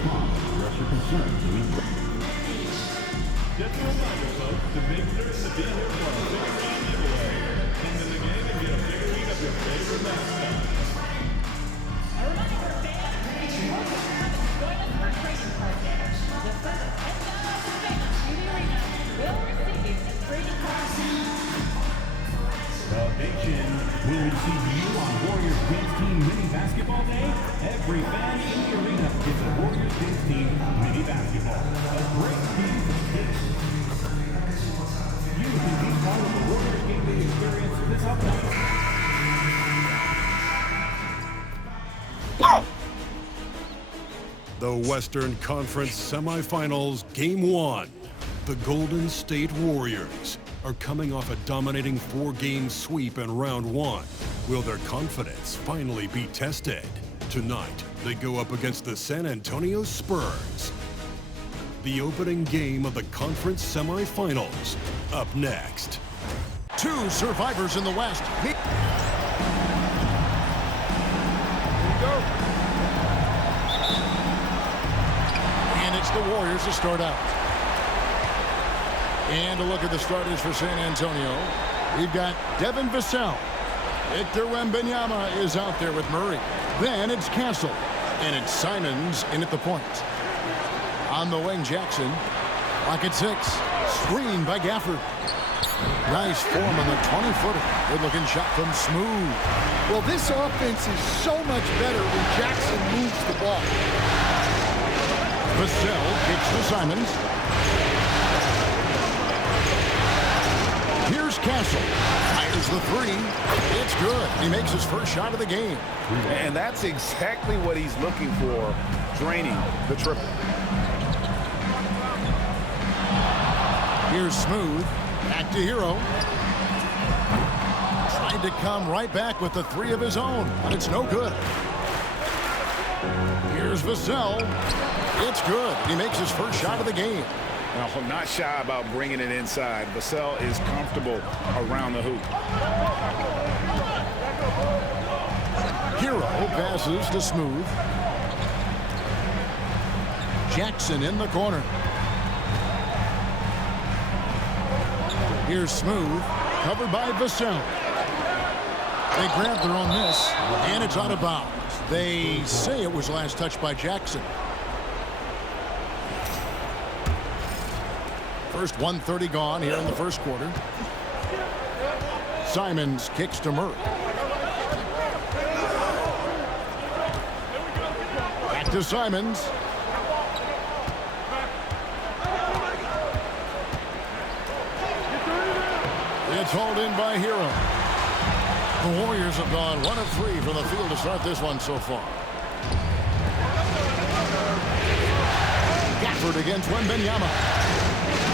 respond and address your concerns immediately. Just a reminder, folks, to make certain to be here for our figurine giveaway. Into the game and get a figurine of your favorite mascot. A reminder, fans, join us for a trading card day. The first 10,000 fans to the arena will receive a trading card. The nation will receive you on Warriors Dance Team Mini Basketball Day. Every fan in the arena gets a Warriors Dance Team Mini Basketball. A great team of kids. You can be part of the Warriors Game Day experience this upcoming. The Western Conference Semifinals, Game 1. The Golden State Warriors are coming off a dominating 4-game sweep in Round 1. Will their confidence finally be tested? Tonight, they go up against the San Antonio Spurs. The opening game of the conference semifinals, up next. Two survivors in the West. Here we go. And it's the Warriors to start out. And a look at the starters for San Antonio. We've got Devin Vassell. Victor Wembanyama is out there with Murray. Then it's Castle. And it's Simons in at the point. On the wing, Jackson. Clock at 6. Screen by Gafford. Nice form on the 20-footer. Good-looking shot from Smooth. Well, this offense is so much better when Jackson moves the ball. Vassell kicks to Simons. Here's Castle. Fires the three. It's good. He makes his first shot of the game. And that's exactly what he's looking for, draining the triple. Here's Smooth. Back to Hero. Tried to come right back with the three of his own, but it's no good. Here's Vassell. It's good. He makes his first shot of the game. Now, not shy about bringing it inside. Vassell is comfortable around the hoop. Hero passes to Smooth. Jackson in the corner. Here's Smooth, covered by Vassell. They grab their own miss, and it's out of bounds. They say it was last touched by Jackson. First 1:30 gone here in the first quarter. Simons kicks to Murray. Back to Simons. It's hauled in by Hero. The Warriors have gone 1 of 3 from the field to start this one so far. Gafford against Wembanyama.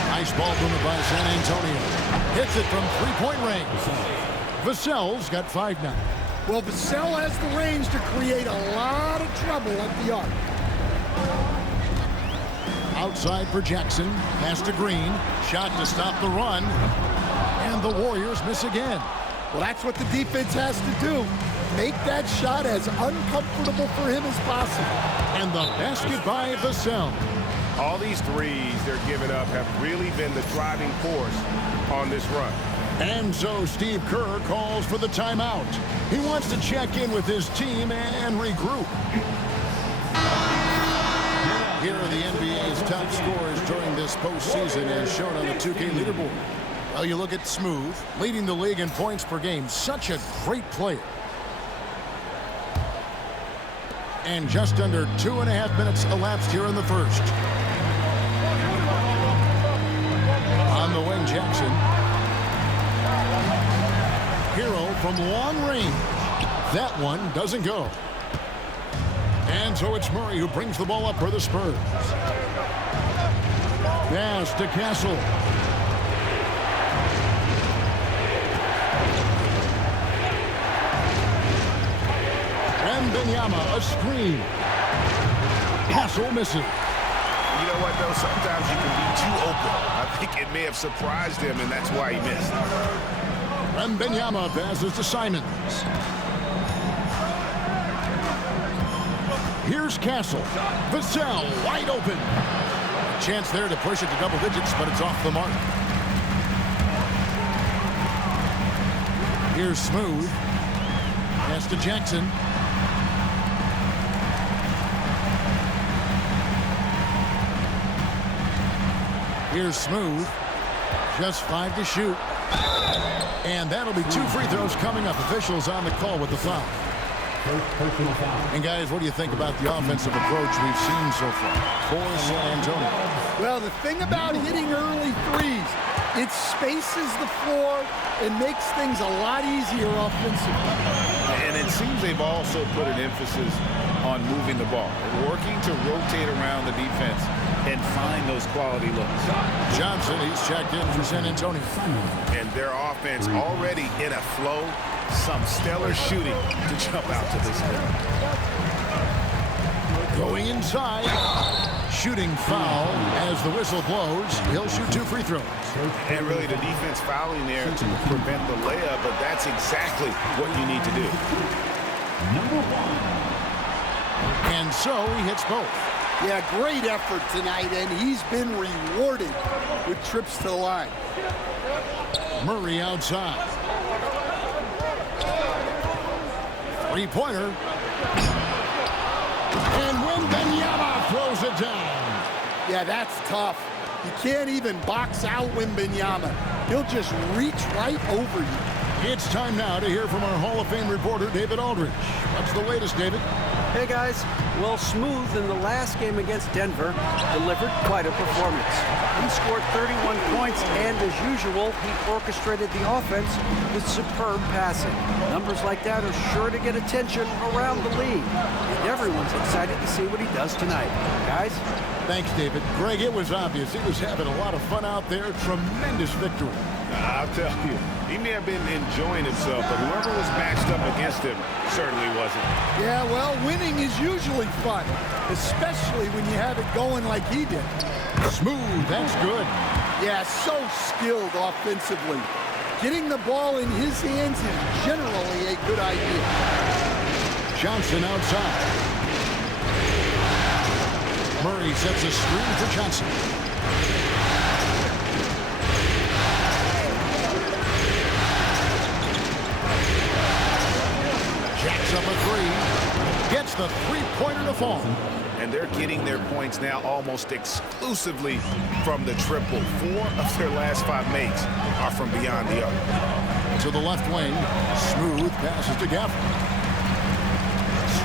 Nice ball movement by San Antonio. Hits it from three-point range. Vassell's got 5 now. Well, Vassell has the range to create a lot of trouble at the arc. Outside for Jackson. Pass to Green. Shot to stop the run. And the Warriors miss again. Well, that's what the defense has to do. Make that shot as uncomfortable for him as possible. And the basket by Vassell. All these threes they're giving up have really been the driving force on this run. And so Steve Kerr calls for the timeout. He wants to check in with his team and regroup. Here are the NBA's top scorers during this postseason as shown on the 2K leaderboard. Well, you look at Smooth, leading the league in points per game. Such a great player. And just under 2.5 minutes elapsed here in the first. On the wing, Jackson. Hero from long range. That one doesn't go. And so it's Murray who brings the ball up for the Spurs. Pass to Castle. Wembanyama, a screen. Castle misses. You know what, though? Sometimes you can be too open. I think it may have surprised him, and that's why he missed. Wembanyama passes to Simons. Here's Castle. Vassell wide open. Chance there to push it to double digits, but it's off the mark. Here's Smooth. Pass to Jackson. Here's Smooth. Just 5 to shoot. And that'll be 2 free throws coming up. Officials on the call with the foul. And guys, what do you think about the offensive approach we've seen so far for San Antonio? Well, the thing about hitting early threes, it spaces the floor and makes things a lot easier offensively. And it seems they've also put an emphasis on moving the ball, working to rotate around the defense and find those quality looks. Johnson, he's checked in for San Antonio. And their offense already in a flow. Some stellar shooting to jump out to this hill. Going inside. Shooting foul as the whistle blows. He'll shoot 2 free throws. And really the defense fouling there to prevent the layup, but that's exactly what you need to do. Number 1. And so he hits both. Yeah, great effort tonight, and he's been rewarded with trips to the line. Murray outside. Three-pointer. And Wembanyama throws it down. Yeah, that's tough. You can't even box out Wembanyama. He'll just reach right over you. It's time now to hear from our Hall of Fame reporter, David Aldridge. What's the latest, David? Hey, guys. Well, Smooth in the last game against Denver delivered quite a performance. He scored 31 points, and as usual, he orchestrated the offense with superb passing. Numbers like that are sure to get attention around the league, and everyone's excited to see what he does tonight. Guys? Thanks, David. Greg, it was obvious. He was having a lot of fun out there. Tremendous victory. I'll tell you, he may have been enjoying himself, but whoever was matched up against him certainly wasn't. Yeah, well, winning is usually fun, especially when you have it going like he did. Smooth, that's good. Yeah, so skilled offensively. Getting the ball in his hands is generally a good idea. Johnson outside. Murray sets a screen for Johnson. Jacks up a 3. Gets the three-pointer to fall. And they're getting their points now almost exclusively from the triple. 4 of their last 5 makes are from beyond the arc. To the left wing. Smooth passes to Gafford.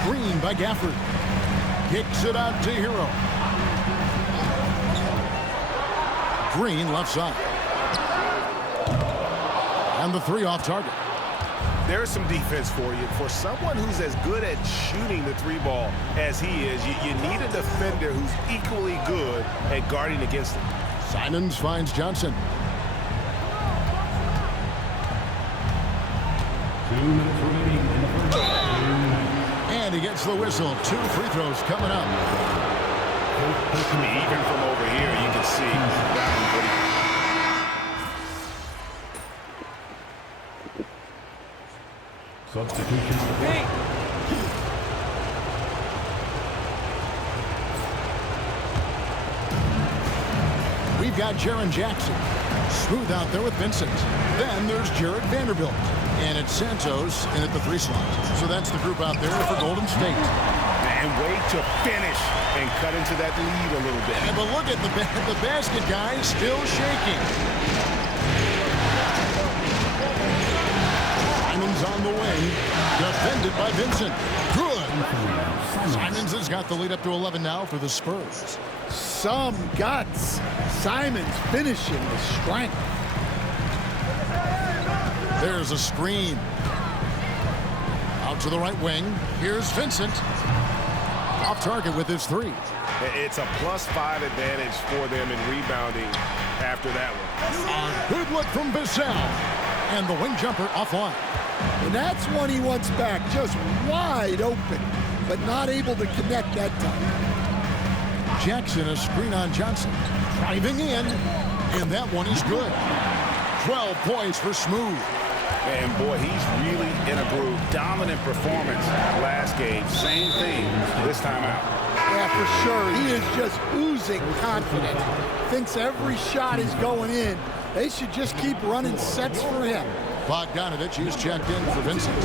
Screen by Gafford. Kicks it out to Hero. Green left side. And the 3 off target. There's some defense for you. For someone who's as good at shooting the 3-ball as he is, you need a defender who's equally good at guarding against him. Simons finds Johnson. 2 minutes remaining in the first. And he gets the whistle. 2 free throws coming up. Even from over here, you can see that one pretty. Substitution. We've got Jaren Jackson. Smooth out there with Vincent. Then there's Jared Vanderbilt. And it's Santos in at the 3 slot. So that's the group out there for Golden State. And wait to finish and cut into that lead a little bit. And but look at the basket guy still shaking. Simons on the wing. Defended by Vincent. Good. Simons has got the lead up to 11 now for the Spurs. Some guts. Simons finishing with strength. There's a screen. Out to the right wing. Here's Vincent. Off target with his 3. It's a +5 advantage for them in rebounding after that one. A good look from Vassell. And the wing jumper offline. And that's one he wants back, just wide open, but not able to connect that time. Jackson, a screen on Johnson. Driving in. And that one is good. 12 points for Smooth. And boy, he's really in a groove. Dominant performance last game. Same thing this time out. Yeah, for sure. He is just oozing confidence. Thinks every shot is going in. They should just keep running sets for him. Bogdanovich is checked in for Vincent.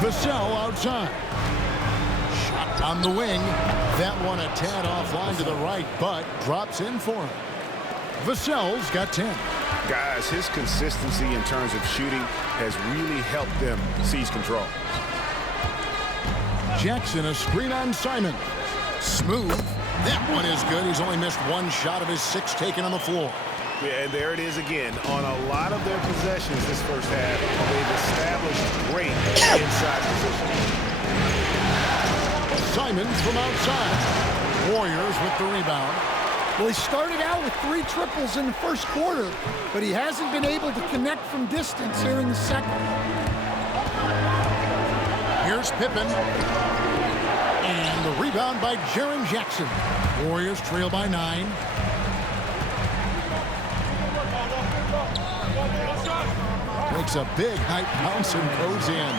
Vassell outside. Shot on the wing. That one a tad offline to the right, but drops in for him. Vassell's got 10. Guys, his consistency in terms of shooting has really helped them seize control. Jackson, a screen on Simon. Smooth. That one is good. He's only missed one shot of his 6 taken on the floor. Yeah, and there it is again. On a lot of their possessions this first half, they've established great inside position. Simons from outside. Warriors with the rebound. Well, he started out with 3 triples in the first quarter, but he hasn't been able to connect from distance here in the second. Here's Pippen. And the rebound by Jaren Jackson. Warriors trail by 9. Makes a big high bounce and goes in.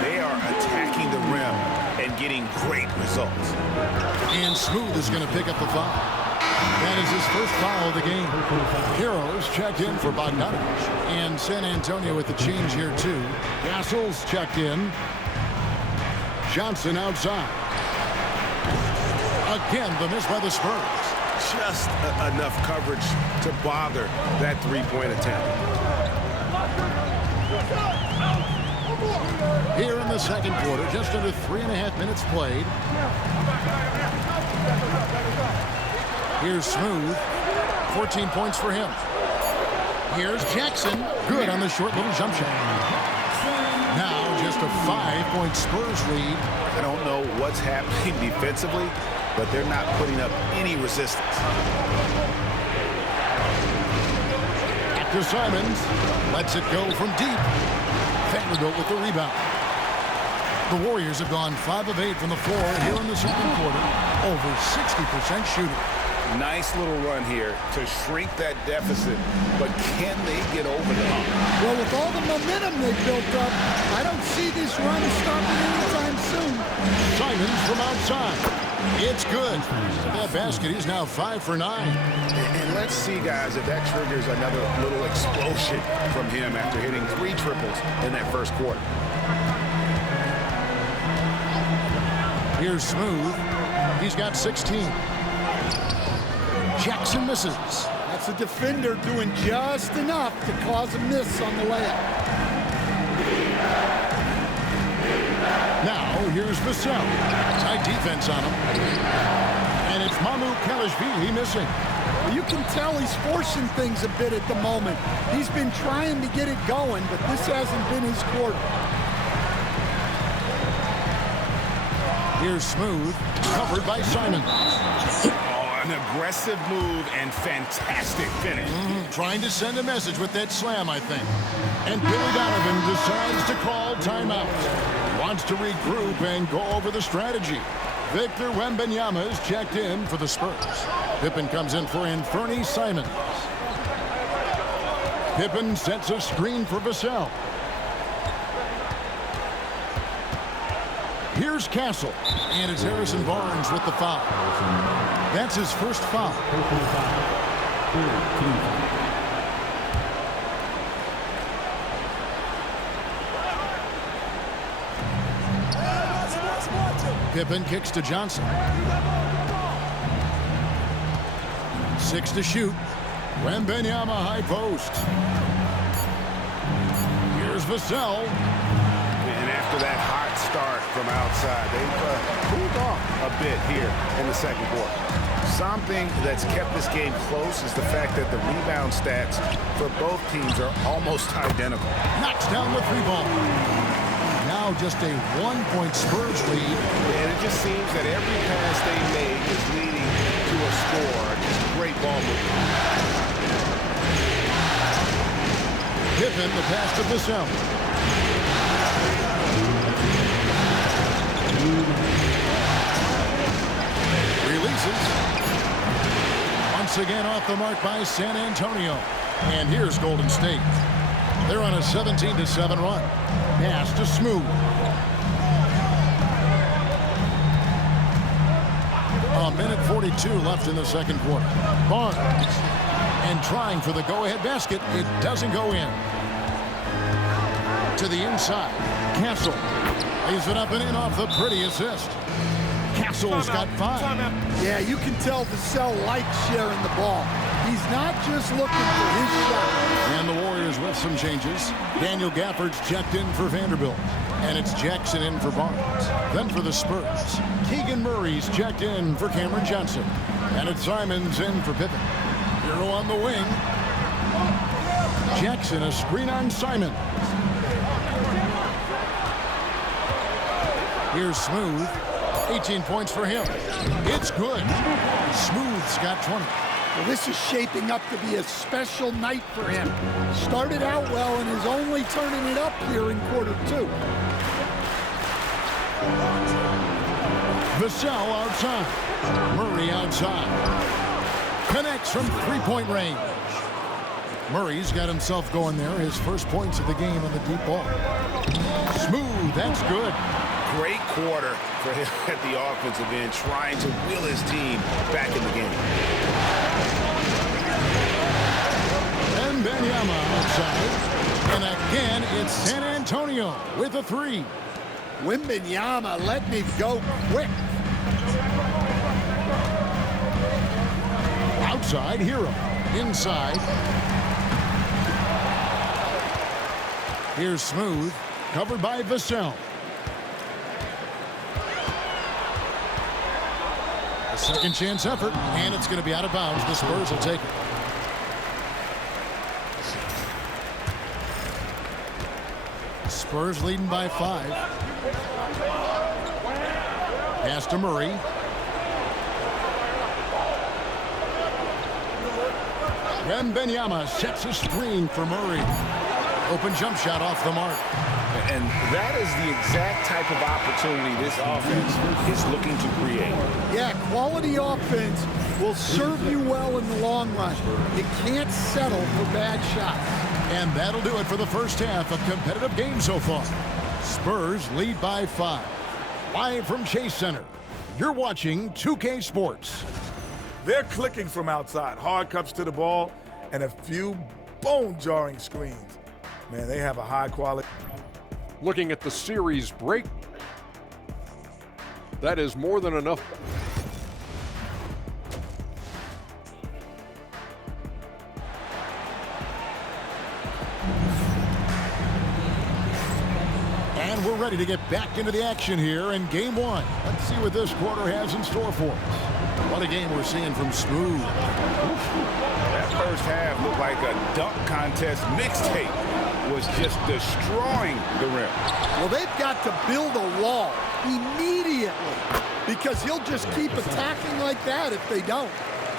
They are attacking the rim and getting great results. And Smooth is going to pick up the foul. That is his first foul of the game. Heroes checked in for Bogdanovich. And San Antonio with the change here too. Castle's checked in. Johnson outside. Again, the miss by the Spurs. Just enough coverage to bother that three-point attempt. Here in the second quarter, just under 3.5 minutes played. Here's Smooth. 14 points for him. Here's Jackson. Good on the short little jump shot. Now just a 5-point Spurs lead. I don't know what's happening defensively, but they're not putting up any resistance. Back to Simons. Lets it go from deep. Vanderbilt with the rebound. The Warriors have gone 5 of 8 from the floor here in the second quarter. Over 60% shooting. Nice little run here to shrink that deficit, but can they get over the hump? Well, with all the momentum they've built up, I don't see this run stopping anytime soon. Simons from outside. It's good. That basket, he's now 5 for 9. And let's see, guys, if that triggers another little explosion from him after hitting 3 triples in that first quarter. Here's Smooth. He's got 16. Jackson misses. That's a defender doing just enough to cause a miss on the layup. Now, here's Vassell. Tight defense on him. And it's Mamu Kalashvili missing. You can tell he's forcing things a bit at the moment. He's been trying to get it going, but this hasn't been his quarter. Here's Smooth, covered by Simons. An aggressive move and fantastic finish. Trying to send a message with that slam, I think. And Billy Donovan decides to call timeout. Wants to regroup and go over the strategy. Victor Wembanyama is checked in for the Spurs. Pippen comes in for Anthony Simons. Pippen sets a screen for Vassell. Here's Castle. And it's Harrison Barnes with the foul. That's his first foul. Pippen kicks to Johnson. 6 to shoot. Wembanyama high post. Here's Vassell. And after that hot start from outside, they've cooled off a bit here in the second quarter. Something that's kept this game close is the fact that the rebound stats for both teams are almost identical. Knocks down the 3-ball. Now just a 1-point Spurs lead. And it just seems that every pass they make is leading to a score. Just great ball movement. Pippen, the pass to Vassell. Releases. Once again off the mark by San Antonio. And here's Golden State. They're on a 17-7 run. Pass to Smooth. A minute 42 left in the second quarter. Barnes. And trying for the go-ahead basket. It doesn't go in. To the inside. Castle. Lays it up and in off the pretty assist. Castle's got 5. Yeah, you can tell Vassell likes sharing the ball. He's not just looking for his shot. And the Warriors with some changes. Daniel Gafford's checked in for Vanderbilt. And it's Jackson in for Barnes. Then for the Spurs, Keegan Murray's checked in for Cameron Johnson. And it's Simons in for Pippen. Hero on the wing. Jackson a screen on Simon. Here's Smooth. 18 points for him. It's good. Smooth's got 20. Well, this is shaping up to be a special night for him. Started out well and is only turning it up here in quarter 2. Vassell outside. Murray outside. Connects from three-point range. Murray's got himself going there. His first points of the game on the deep ball. Smooth, that's good. Great quarter for him at the offensive end, trying to will his team back in the game. And Benyama outside. And again, it's San Antonio with a 3. Wembanyama, let me go quick. Outside, Hero. Inside. Here's Smooth, covered by Vassell. A second chance effort, and it's going to be out of bounds. The Spurs will take it. Spurs leading by 5. Pass to Murray. Wembanyama sets a screen for Murray. Open jump shot off the mark. And that is the exact type of opportunity this offense is looking to create. Yeah, quality offense will serve you well in the long run. You can't settle for bad shots. And that'll do it for the first half. A competitive game so far. Spurs lead by 5. Live from Chase Center, you're watching 2K Sports. They're clicking from outside. Hard cuts to the ball and a few bone-jarring screens. Man, they have a high quality. Looking at the series break, that is more than enough. And we're ready to get back into the action here in game 1. Let's see what this quarter has in store for us. What a game we're seeing from Smooth. That first half looked like a dunk contest mixtape. Was just destroying the rim. Well, they've got to build a wall immediately because he'll just keep attacking like that if they don't.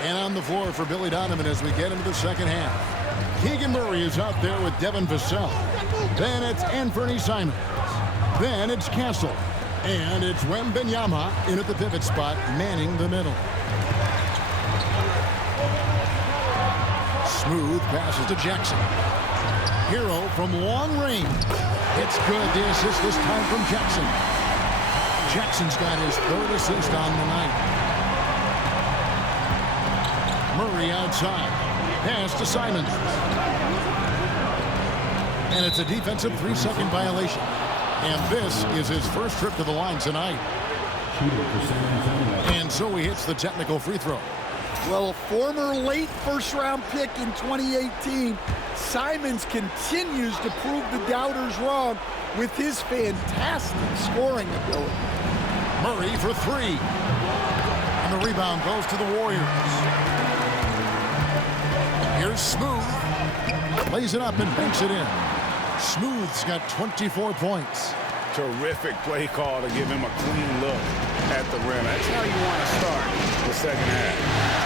And on the floor for Billy Donovan as we get into the second half. Keegan Murray is out there with Devin Vassell. Then it's Anthony Simons. Then it's Castle. And it's Wembanyama in at the pivot spot, manning the middle. Smooth passes to Jackson. Hero from long range. It's good. The assist this time from Jackson. Jackson's got his 3rd assist on the night. Murray outside. Pass to Simons. And it's a defensive 3-second violation. And this is his first trip to the line tonight. And so he hits the technical free throw. Well, a former late first-round pick in 2018, Simons continues to prove the doubters wrong with his fantastic scoring ability. Murray for 3. And the rebound goes to the Warriors. Here's Smooth. Lays it up and banks it in. Smooth's got 24 points. Terrific play call to give him a clean look at the rim. That's how you want to start the second half.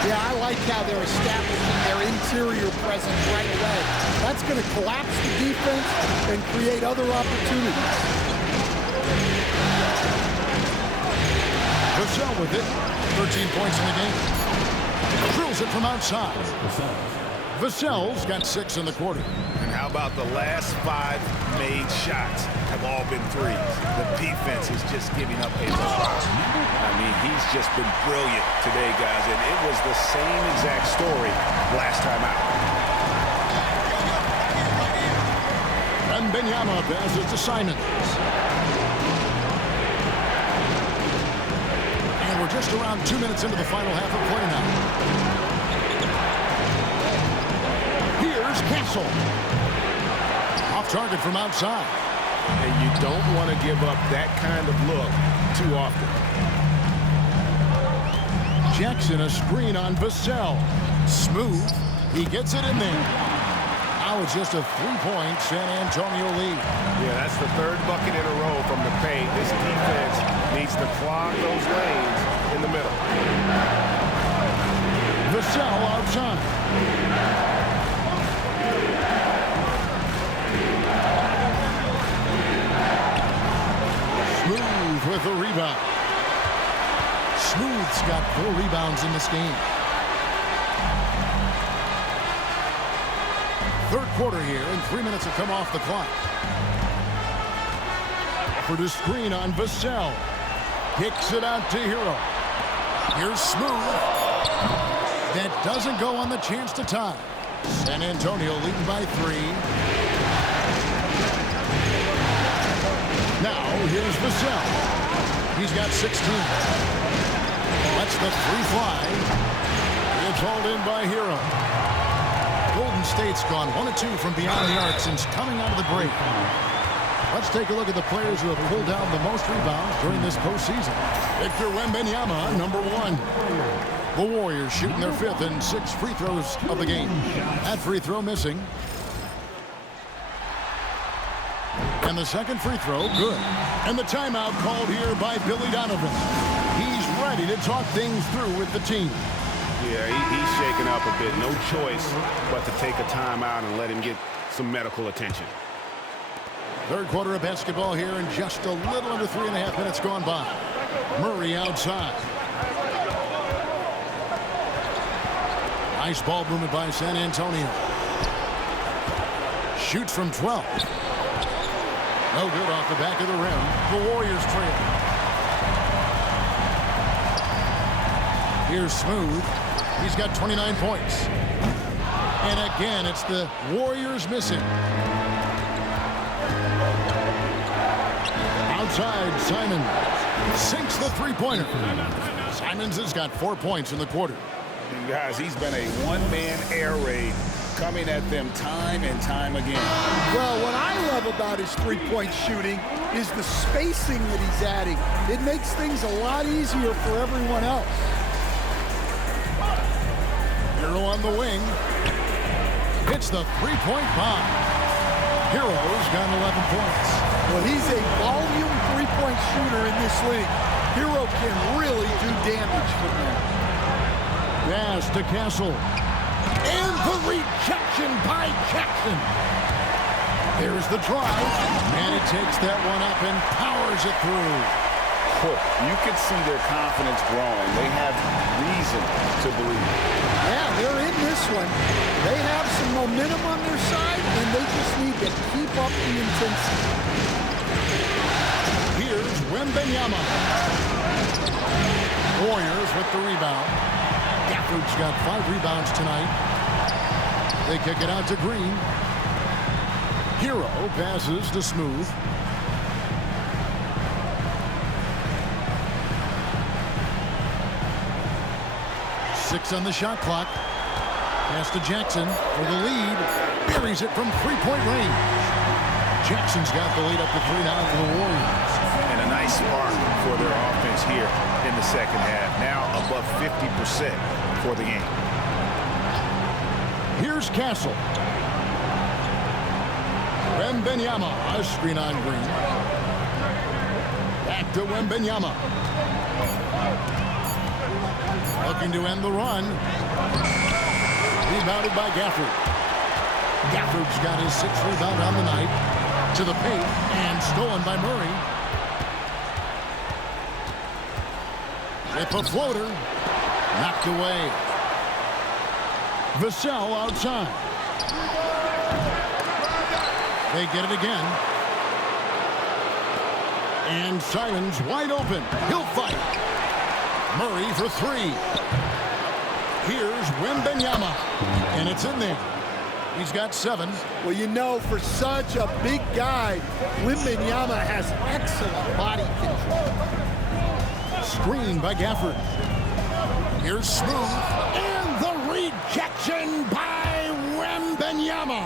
Yeah, I like how they're establishing their interior presence right away. That's going to collapse the defense and create other opportunities. Vassell with it. 13 points in the game. Drills it from outside. Vassell's got 6 in the quarter. And how about the last 5 made shots have all been threes? The defense is just giving up a lot. I mean, he's just been brilliant today, guys, and it was the same exact story last time out. Wembanyama passes to Simons. And we're just around 2 minutes into the final half of play now. Here's Castle. Off target from outside. And you don't want to give up that kind of look too often. Jackson, a screen on Vassell. Smooth. He gets it in there. Now it's just a 3-point San Antonio lead. Yeah, that's the 3rd bucket in a row from the paint. This defense needs to clog those lanes in the middle. Vassell outside. Smooth with the rebound. Smooth's got 4 rebounds in this game. 3rd quarter here, and 3 minutes have come off the clock. For the screen on Vassell. Kicks it out to Hero. Here's Smooth. That doesn't go on the chance to tie. San Antonio leading by 3. Now here's Vassell. He's got 16. Lets the 3 fly. It's hauled in by Hero. Golden State's gone 1 of 2 from beyond the arc since coming out of the break. Let's take a look at the players who have pulled down the most rebounds during this postseason. Victor Wembanyama, number 1. The Warriors shooting their 5th and 6th free throws of the game. That free throw missing. And the 2nd free throw, good. And the timeout called here by Billy Donovan. He's ready to talk things through with the team. Yeah, he's shaking up a bit. No choice but to take a timeout and let him get some medical attention. 3rd quarter of basketball here, and just a little under 3.5 minutes gone by. Murray outside. Nice ball movement by San Antonio. Shoots from 12. No good off the back of the rim. The Warriors trail. Here's Smooth. He's got 29 points. And again, it's the Warriors missing. Outside, Simons sinks the 3-pointer. Simons has got 4 points in the quarter. And guys, he's been a one-man air raid coming at them time and time again. Well, what I love about his 3-point shooting is the spacing that he's adding. It makes things a lot easier for everyone else. Hero on the wing. Hits the 3-point bomb. Hero's got 11 points. Well, he's a volume 3-point shooter in this league. Hero can really do damage from there. Pass to Castle. And the rejection by Jackson. There's the drive. And it takes that one up and powers it through. You can see their confidence growing. They have reason to believe. Yeah, they're in this one. They have some momentum on their side, and they just need to keep up the intensity. Here's Wembanyama. Warriors with the rebound. Gafford's got 5 rebounds tonight. They kick it out to Green. Hero passes to Smooth. Six on the shot clock. Pass to Jackson for the lead. Buries it from 3-point range. Jackson's got the lead up to 3 now for the Warriors. And a nice spark for their offense here in the second half. Now above 50% for the game. Here's Castle. Wembanyama, a screen on Green. Back to Wembanyama. Looking to end the run. Rebounded by Gafford. Gafford's got his 6th rebound on the night. To the paint and stolen by Murray. With a floater. Knocked away. Vassell outside. They get it again. And Simons wide open. He'll fight. Murray for three. Here's Wembanyama. And it's in there. He's got 7. Well, you know, for such a big guy, Wembanyama has excellent body control. Screen by Gafford. Here's Smooth. And the rejection by Wembanyama.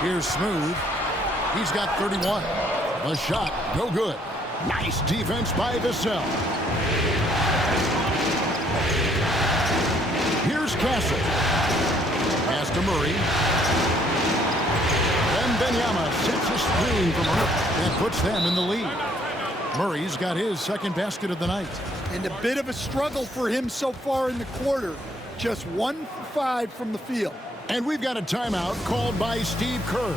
Here's Smooth. He's got 31. The shot, no good. Nice defense by Vassell. Here's Castle. Pass to Murray. Wembanyama sets a screen from her. That puts them in the lead. Murray's got his second basket of the night. And a bit of a struggle for him so far in the quarter. Just 1 for 5 from the field. And we've got a timeout called by Steve Kerr.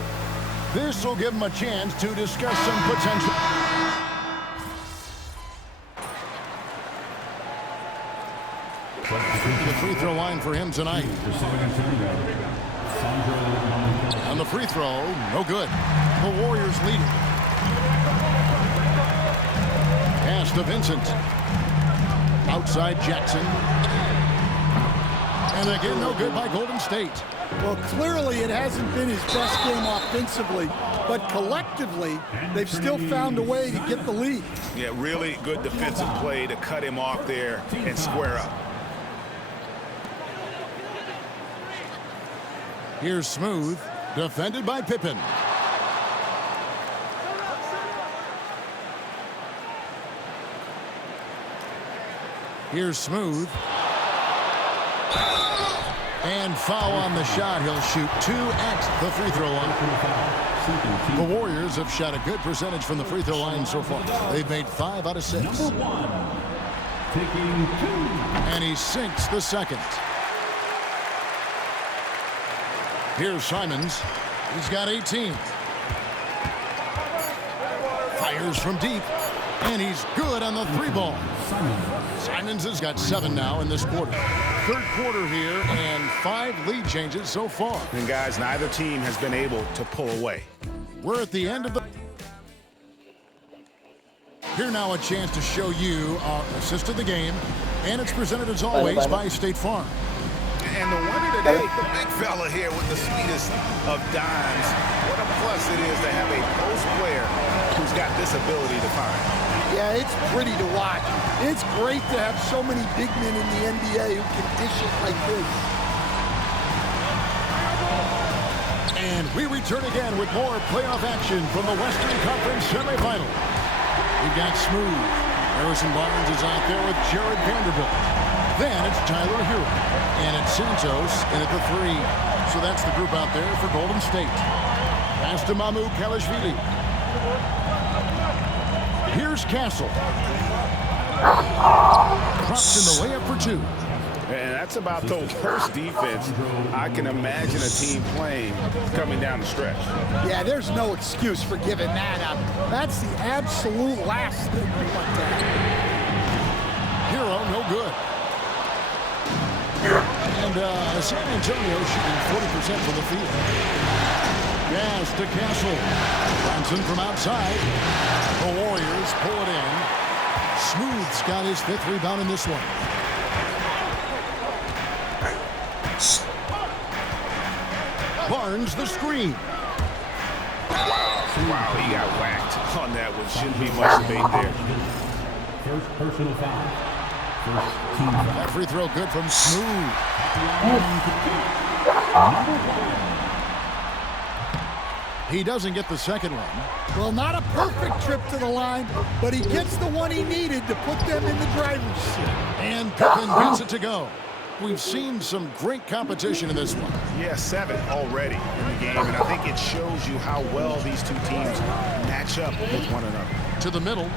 This will give him a chance to discuss some potential. The free throw line for him tonight. On the free throw, no good. The Warriors lead it. Pass to Vincent. Outside Jackson. And again, no good by Golden State. Well, clearly it hasn't been his best game offensively, but collectively, they've still found a way to get the lead. Yeah, really good defensive play to cut him off there and square up. Here's Smooth, defended by Pippen. Here's Smooth. And foul on the shot. He'll shoot 2 at the free throw line. The Warriors have shot a good percentage from the free throw line so far. They've made 5 out of 6. And he sinks the second. Here's Simons. He's got 18. Fires from deep. And he's good on the 3-ball. Simons has got 7 now in this quarter. Third quarter here and 5 lead changes so far. And guys, neither team has been able to pull away. We're at the end of the... Here now a chance to show you our assist of the game. And it's presented as always by State Farm. And the winner today, the big fella here with the sweetest of dimes. What a plus it is to have a post player who's got this ability to find. Yeah, it's pretty to watch. It's great to have so many big men in the NBA who can dish it like this. And we return again with more playoff action from the Western Conference semifinal. We've got Smooth. Harrison Barnes is out there with Jared Vanderbilt. Then it's Tyler Hero. And it's Santos in at the 3. So that's the group out there for Golden State. Pass to Mamu Kalashvili. Here's Castle. Drops in the layup for 2. And that's about the worst defense I can imagine a team playing coming down the stretch. Yeah, there's no excuse for giving that up. That's the absolute last thing we want to have. Hero, no good. And San Antonio shooting 40% from the field. Yes, to Castle. Johnson from outside. The Warriors pull it in. Smooth's got his 5th rebound in this one. Barnes the screen. Wow, he got whacked on that one. Shouldn't be much debate there. First personal foul. First team foul. That free throw good from Smooth. He doesn't get the second one. Well, not a perfect trip to the line, but he gets the one he needed to put them in the driver's seat. And Pippen gets it to go. We've seen some great competition in this one. Yeah, 7 already in the game, and I think it shows you how well these two teams match up with one another. To the middle.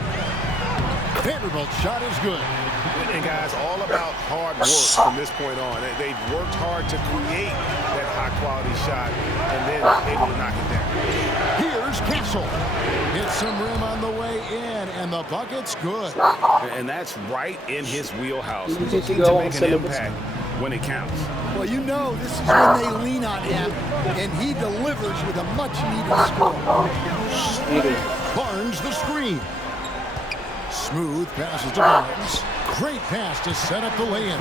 Vanderbilt's shot is good. And guys, all about hard work from this point on. They've worked hard to create that high-quality shot, and then able to knock it down. Here's Castle. It's some rim on the way in, and the bucket's good. And that's right in his wheelhouse. You need Looking to to go make and an celebrate. impact when it counts. Well, you know this is when they lean on him, and he delivers with a much-needed score. Barnes the screen. Smooth passes to Barnes. Great pass to set up the lay-in.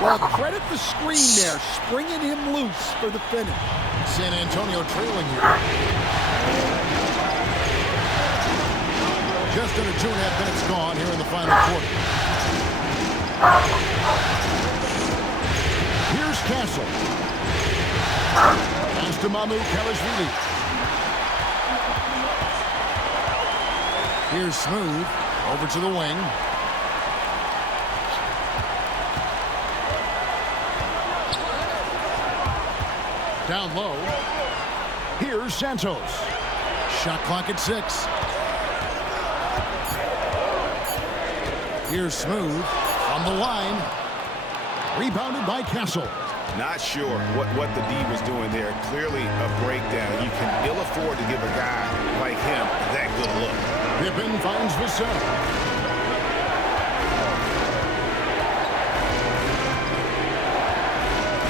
Well, credit the screen there, springing him loose for the finish. San Antonio trailing here. Just under 2.5 minutes gone here in the final quarter. Here's Castle. Pass to Mamu Kalashvili. Here's Smooth. Over to the wing. Down low. Here's Santos. Shot clock at 6. Here's Smooth on the line. Rebounded by Castle. Not sure what the D was doing there. Clearly a breakdown. You can ill afford to give a guy like him that good look. Pippen finds Vassell.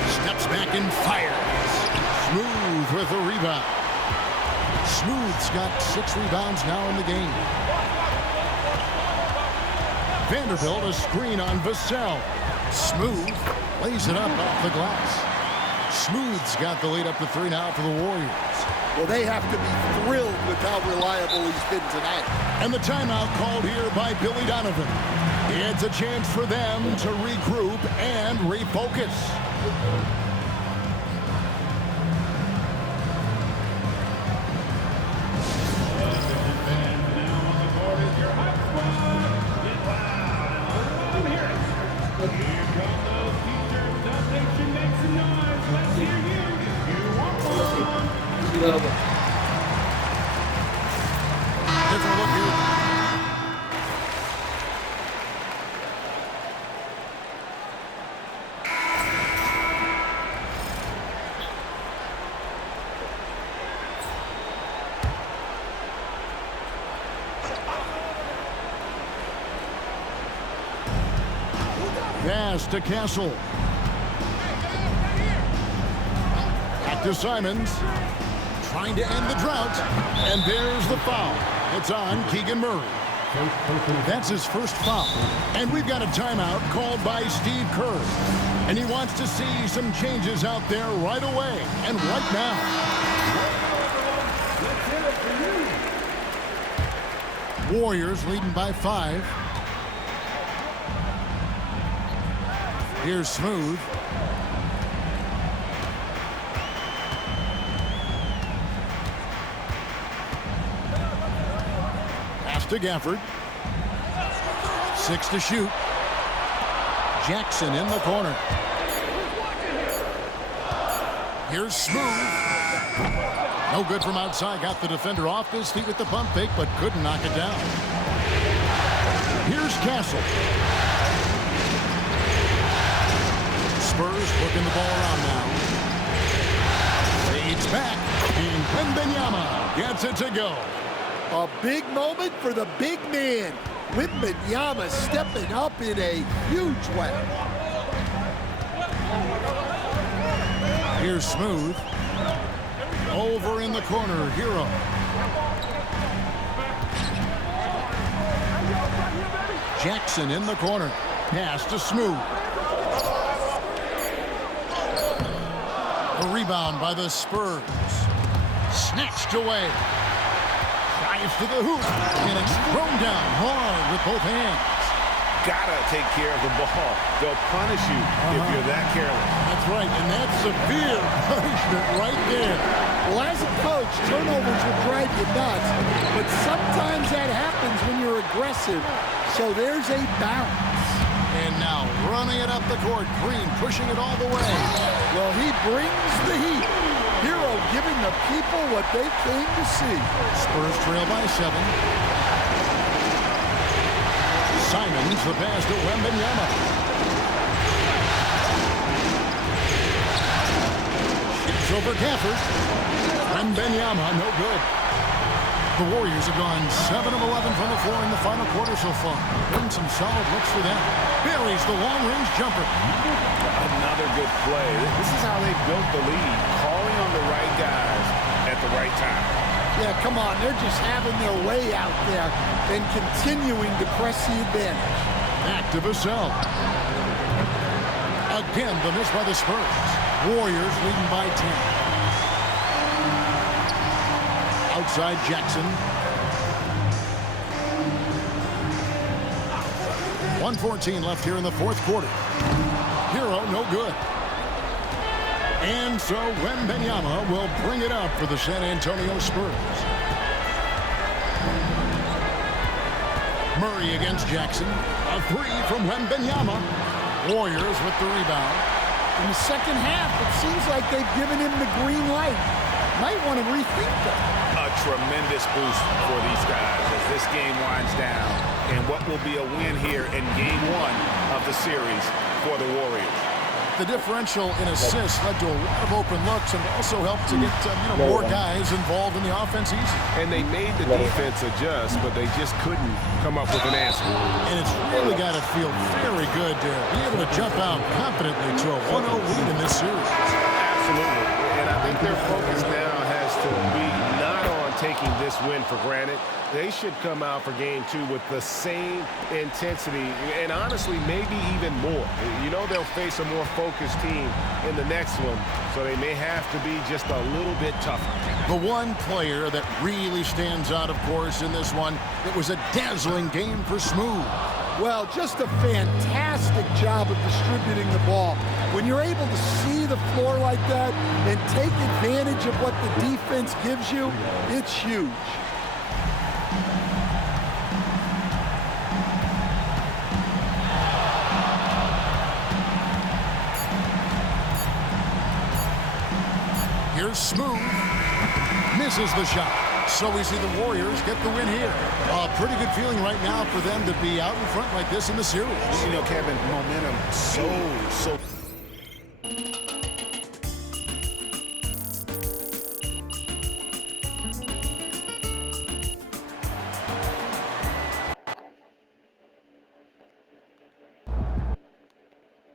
Steps back and fires. Smooth with the rebound. Smooth's got 6 rebounds now in the game. Vanderbilt a screen on Vassell. Smooth lays it up off the glass. Smooth's got the lead up to 3 now for the Warriors. Well, they have to be thrilled with how reliable he's been tonight. And the timeout called here by Billy Donovan. It's a chance for them to regroup and refocus. Different look here. Pass to Castle. Back to Simons. Trying to end the drought. And there's the foul. It's on Keegan Murray. That's his first foul. And we've got a timeout called by Steve Kerr. And he wants to see some changes out there right away and right now. Warriors leading by 5. Here's Smooth. Pass to Gafford. 6 to shoot. Jackson in the corner. Here's Smooth. No good from outside. Got the defender off his feet with the pump fake, but couldn't knock it down. Here's Castle. Spurs working the ball around now. Fades back, and Wembanyama gets it to go. A big moment for the big man. Wembanyama stepping up in a huge way. Here's Smooth. Over in the corner, Hero. Jackson in the corner. Pass to Smooth. A rebound by the Spurs. Snatched away. Drives to the hoop. And it's thrown down hard with both hands. Gotta take care of the ball. They'll punish you if you're that careless. That's right, and that's severe punishment right there. Well, as a coach, turnovers will drive you nuts, but sometimes that happens when you're aggressive. So there's a balance. And now running it up the court. Green pushing it all the way. Well, he brings the heat. Hero giving the people what they came to see. Spurs trail by 7. Simons, the pass to Wembanyama. Shoots over Gafford. Wembanyama, no good. The Warriors have gone 7 of 11 from the floor in the final quarter so far. Getting some solid looks for them. Buries the long-range jumper. Another good play. This is how they built the lead, calling on the right guys at the right time. Yeah, come on. They're just having their way out there and continuing to press the advantage. Back to Vassell. Again, the miss by the Spurs. Warriors leading by 10. Outside Jackson. 1:14 left here in the fourth quarter. Hero, no good. And so Wembanyama will bring it up for the San Antonio Spurs. Murray against Jackson. A three from Wembanyama. Warriors with the rebound. In the second half, it seems like they've given him the green light. Might want to rethink that. A tremendous boost for these guys as this game winds down and what will be a win here in game one of the series for the Warriors. The differential in assists led to a lot of open looks and also helped to get more guys involved in the offense easy. And they made the defense adjust, but they just couldn't come up with an answer. And it's really got to feel very good to be able to jump out confidently to a 1-0 lead in this series. Absolutely. And I think their focus now has to be not on taking this win for granted. They should come out for game two with the same intensity and honestly maybe even more. You know they'll face a more focused team in the next one, so they may have to be just a little bit tougher. The one player that really stands out, of course, in this one, it was a dazzling game for Smooth. Well, just a fantastic job of distributing the ball. When you're able to see the floor like that and take advantage of what the defense gives you, it's huge. Here's Smooth. Misses the shot. So we see the Warriors get the win here. A pretty good feeling right now for them to be out in front like this in the series. You know, Kevin, momentum so